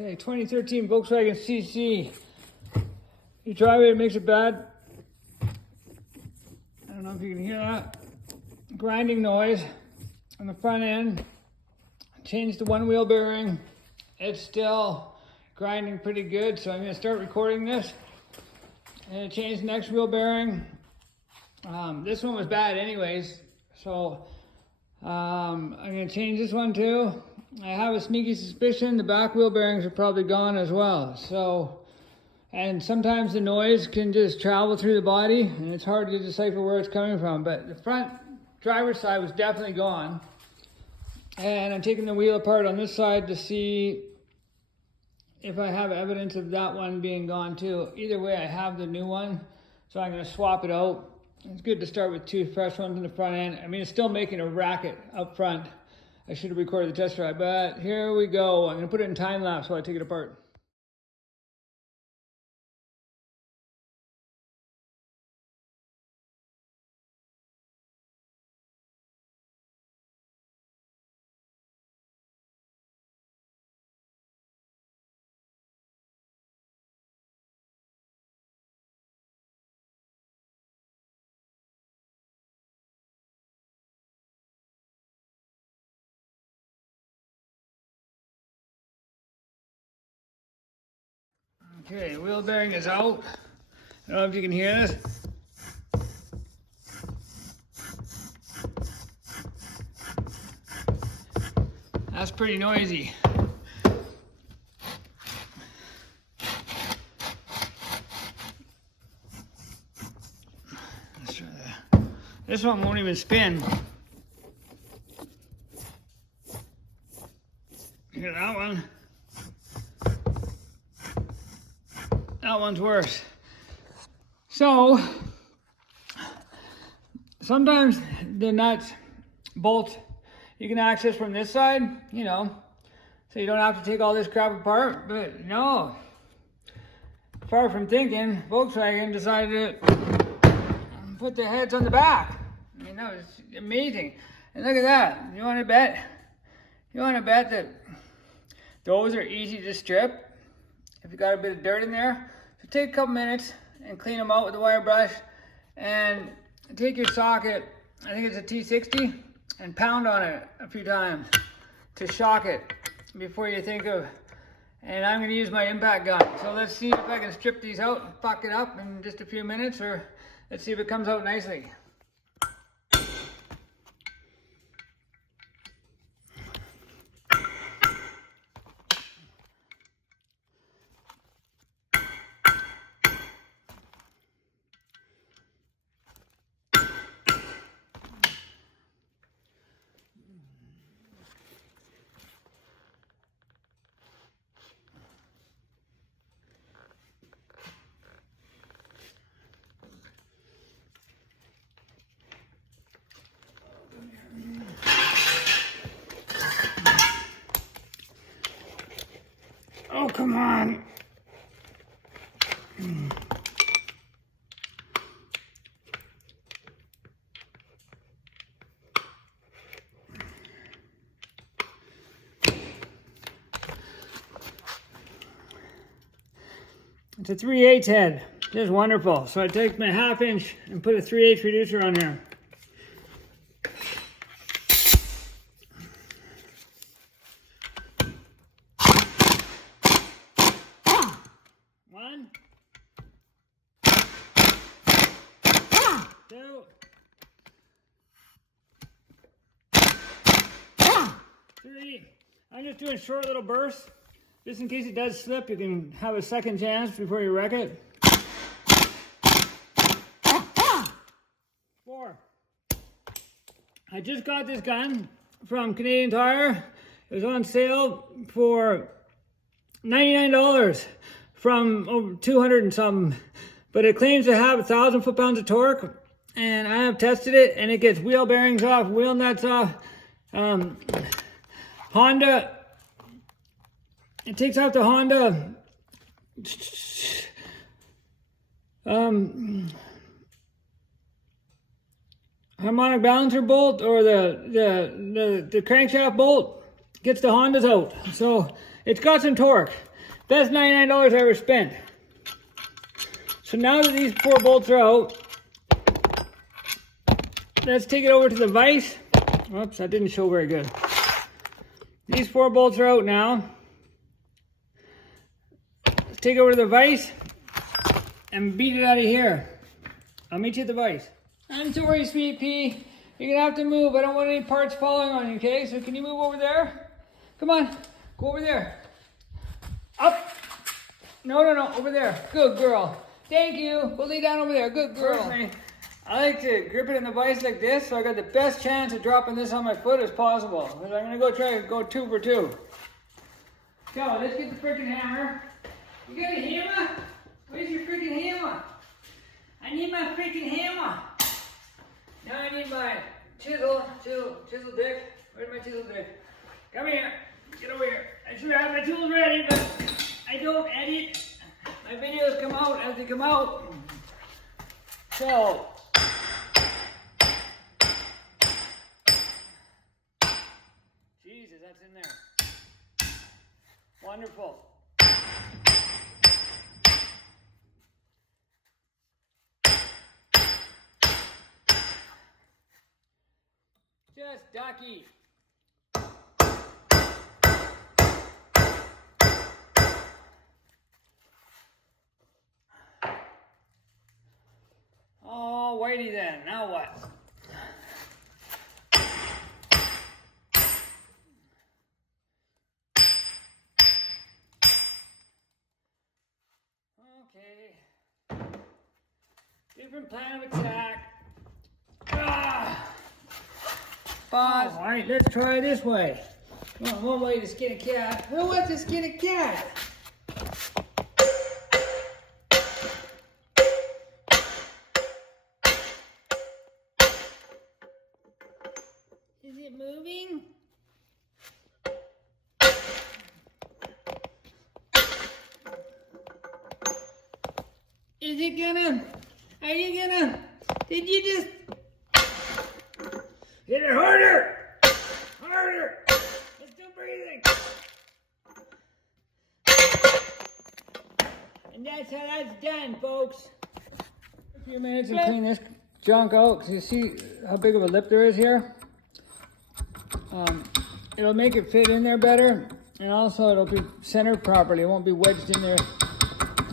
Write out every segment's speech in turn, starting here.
Okay, 2013 Volkswagen CC. You drive it, it makes it bad. I don't know if you can hear that. Grinding noise on the front end. Changed the one wheel bearing. It's still grinding pretty good, so I'm going to start recording this. And change the next wheel bearing. This one was bad anyways, so I'm going to change this one too. I have a sneaky suspicion the back wheel bearings are probably gone as well. So, and sometimes the noise can just travel through the body and it's hard to decipher where it's coming from. But the front driver's side was definitely gone. And I'm taking the wheel apart on this side to see if I have evidence of that one being gone too. Either way, I have the new one, so I'm going to swap it out. It's good to start with two fresh ones in the front end. I mean, it's still making a racket up front. I should have recorded the test drive, but here we go. I'm going to put it in time lapse while I take it apart. Okay, wheel bearing is out. I don't know if you can hear this. That's pretty noisy. Let's try that. This one won't even spin. Hear that one? That one's worse. So, sometimes the nuts, bolt, you can access from this side, you know, so you don't have to take all this crap apart. But no, far from thinking, Volkswagen decided to put their heads on the back. I mean, that was amazing. And look at that. You want to bet? You want to bet that those are easy to strip if you got a bit of dirt in there? So take a couple minutes and clean them out with a wire brush, and take your socket, I think it's a T60, and pound on it a few times to shock it before you think of, and I'm going to use my impact gun. So let's see if I can strip these out and fuck it up in just a few minutes, or let's see if it comes out nicely. Oh, come on. It's a 3/8 head, just wonderful. So I take my 1/2 inch and put a 3/8 reducer on here. One, two, three. I'm just doing short little bursts. Just in case it does slip, you can have a second chance before you wreck it. 4. I just got this gun from Canadian Tire. It was on sale for $99 from over 200 and something. But it claims to have 1,000 foot-pounds of torque. And I have tested it, and it gets wheel bearings off, wheel nuts off. Honda, it takes out the Honda harmonic balancer bolt, or the crankshaft bolt, gets the Hondas out. So it's got some torque. Best $99 I ever spent. So now that these 4 bolts are out, let's take it over to the vise. Oops, that didn't show very good. These 4 bolts are out now. Let's take it over to the vise and beat it out of here. I'll meet you at the vise. I'm sorry, sweet pea. You're gonna have to move. I don't want any parts falling on you, okay? So can you move over there? Come on, go over there. Up. No, over there. Good girl. Thank you. We'll lay down over there. Good girl. Personally, I like to grip it in the vise like this, so I got the best chance of dropping this on my foot as possible. Because I'm gonna go try to go 2 for 2. So let's get the freaking hammer. You got a hammer? Where's your freaking hammer? I need my freaking hammer. Now I need my chisel dick. Where's my chisel dick? Come here. Get over here. I should have my tools ready, but I don't edit. My videos come out as they come out. So, Jesus, that's in there. Wonderful. Just ducky. Oh, whitey then. Now what? Okay. Different plan of attack. Pause. All right, let's try this way. Come on, one way to skin a cat. Who wants to skin a cat? Is it moving? Is it gonna? Are you gonna? Did you just? Hit it harder! Harder! It's still breathing! And that's how that's done, folks. A few minutes and clean this junk out, because you see how big of a lip there is here? It'll make it fit in there better, and also it'll be centered properly. It won't be wedged in there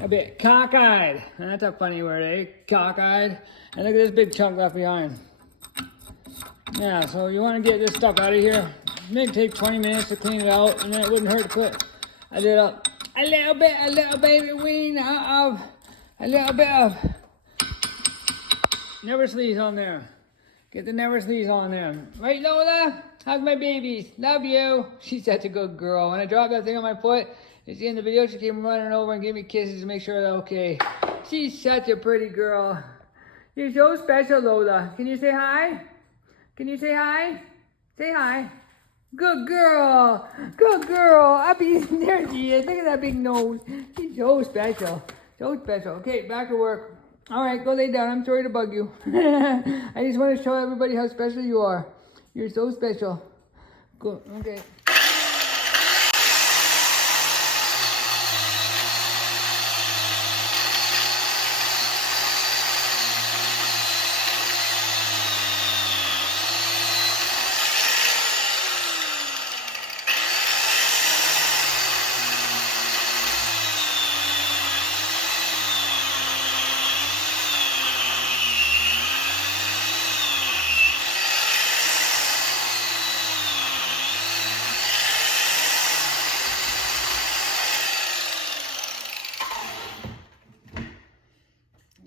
a bit. Cockeyed! And that's a funny word, eh? Cockeyed. And look at this big chunk left behind. Yeah, so you want to get this stuff out of here. It may take 20 minutes to clean it out, and then it wouldn't hurt to put a little baby ween of a little bit of never sleeves on there. Get the never sleeves on there. Right, Lola? How's my babies? Love you. She's such a good girl. When I dropped that thing on my foot, you see in the video, she came running over and gave me kisses to make sure they're okay. She's such a pretty girl. You're so special, Lola. Can you say hi? Can you say hi? Say hi. Good girl. Good girl. There she is. Look at that big nose. She's so special. So special. Okay, back to work. All right, go lay down. I'm sorry to bug you. I just want to show everybody how special you are. You're so special. Good. Okay.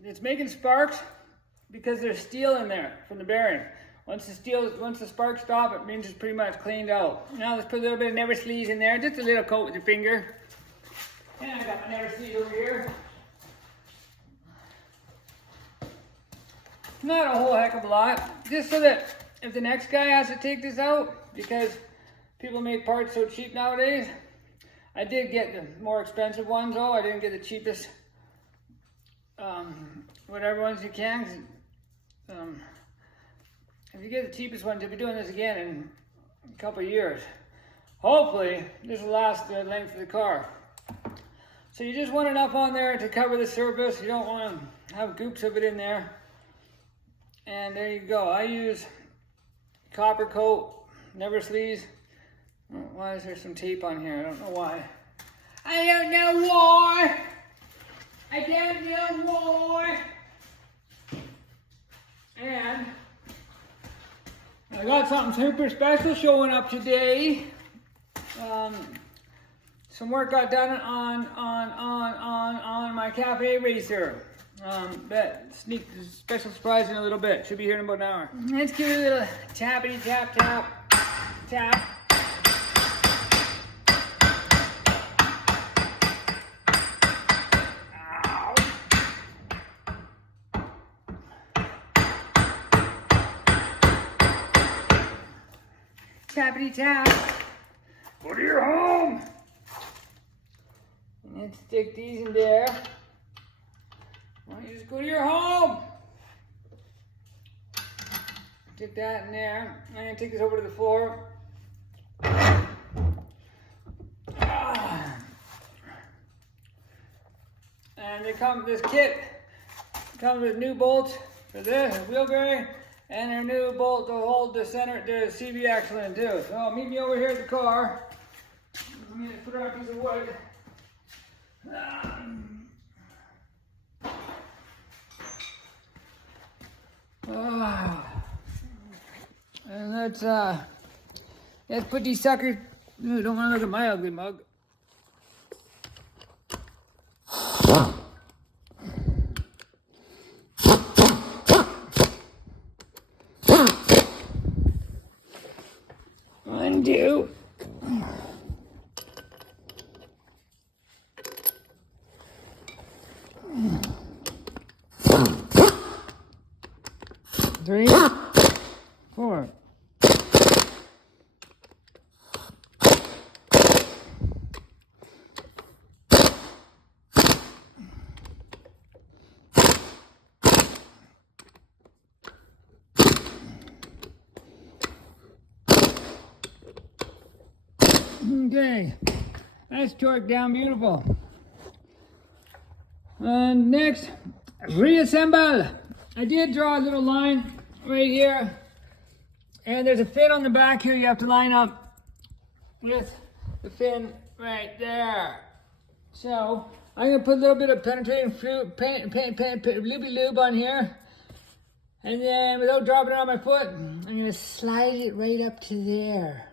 It's making sparks because there's steel in there from the bearing. Once the sparks stop, it means it's pretty much cleaned out. Now let's put a little bit of never sleeves in there, just a little coat with your finger. And I got my never sleeves over here. Not a whole heck of a lot, just so that if the next guy has to take this out, because people make parts so cheap nowadays. I did get the more expensive ones though. I didn't get the cheapest whatever ones you can. If you get the cheapest ones, you'll be doing this again in a couple of years. Hopefully, this will last the length of the car. So you just want enough on there to cover the surface. You don't want to have goops of it in there. And there you go. I use copper coat, never sleeves. Why is there some tape on here? I don't know why. I don't know why. I don't know why. And I got something super special showing up today. Some work got done on my cafe racer. That sneak special surprise in a little bit. Should be here in about an hour. Let's give it a little tappity tap tap tap. Ow. Tappity tap. Go to your home. And then stick these in there. Why don't you just go to your home? Stick that in there. I'm gonna take this over to the floor. And this kit comes with new bolts for this wheel bearing and a new bolt to hold the CV axle in too. So meet me over here at the car. I'm gonna put on a piece of wood. And let's put these suckers. Ooh, don't want to look at my ugly mug. Undo. 3, 4. Okay, that's torqued down beautiful. And next, reassemble. I did draw a little line right here, and there's a fin on the back here you have to line up with the fin right there. So I'm gonna put a little bit of penetrating looby lube on here, and then without dropping it on my foot, I'm gonna slide it right up to there.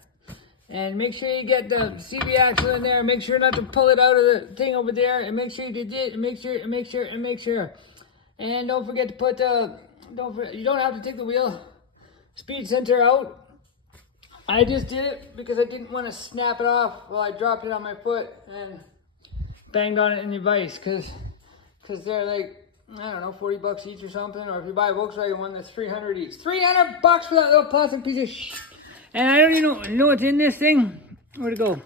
And make sure you get the CV axle in there. Make sure not to pull it out of the thing over there. And make sure you did it. And make sure. And don't forget to put you don't have to take the wheel speed sensor out. I just did it because I didn't want to snap it off while I dropped it on my foot and banged on it in the vise. Because they're like, I don't know, 40 bucks each or something. Or if you buy a Volkswagen one, that's 300 each. 300 bucks for that little plastic piece of shit. And I don't even know what's in this thing. Where'd it go?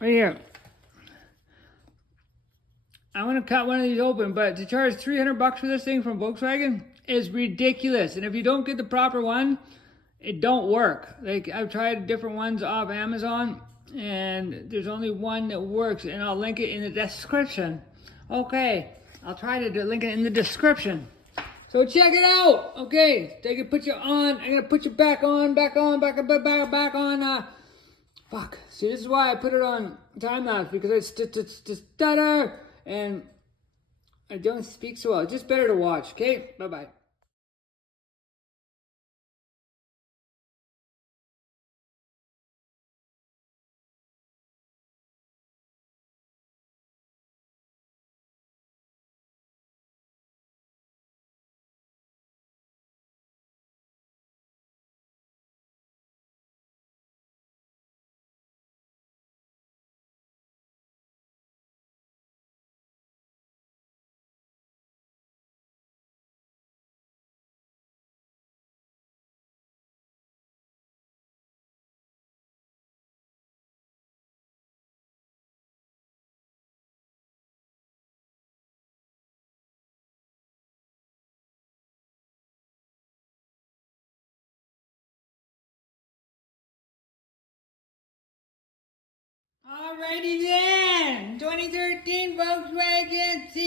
Right here. I want to cut one of these open, but to charge 300 bucks for this thing from Volkswagen is ridiculous. And if you don't get the proper one, it don't work. Like, I've tried different ones off Amazon, and there's only one that works, and I'll link it in the description. Okay, I'll try to link it in the description. So check it out. Okay, they can put you on. I'm gonna put you back on. Fuck. See, this is why I put it on time lapse, because it's just stutter and I don't speak so well. It's just better to watch. Okay, bye bye. Alrighty then.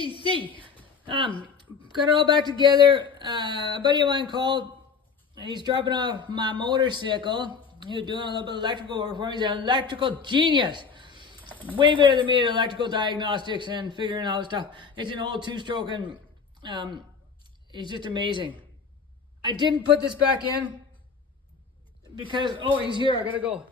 CC. Got it all back together. A buddy of mine called. He's dropping off my motorcycle. He was doing a little bit of electrical work for me. He's an electrical genius. Way better than me at electrical diagnostics and figuring out stuff. It's an old two-stroke and he's just amazing. I didn't put this back in because, oh, he's here. I gotta go.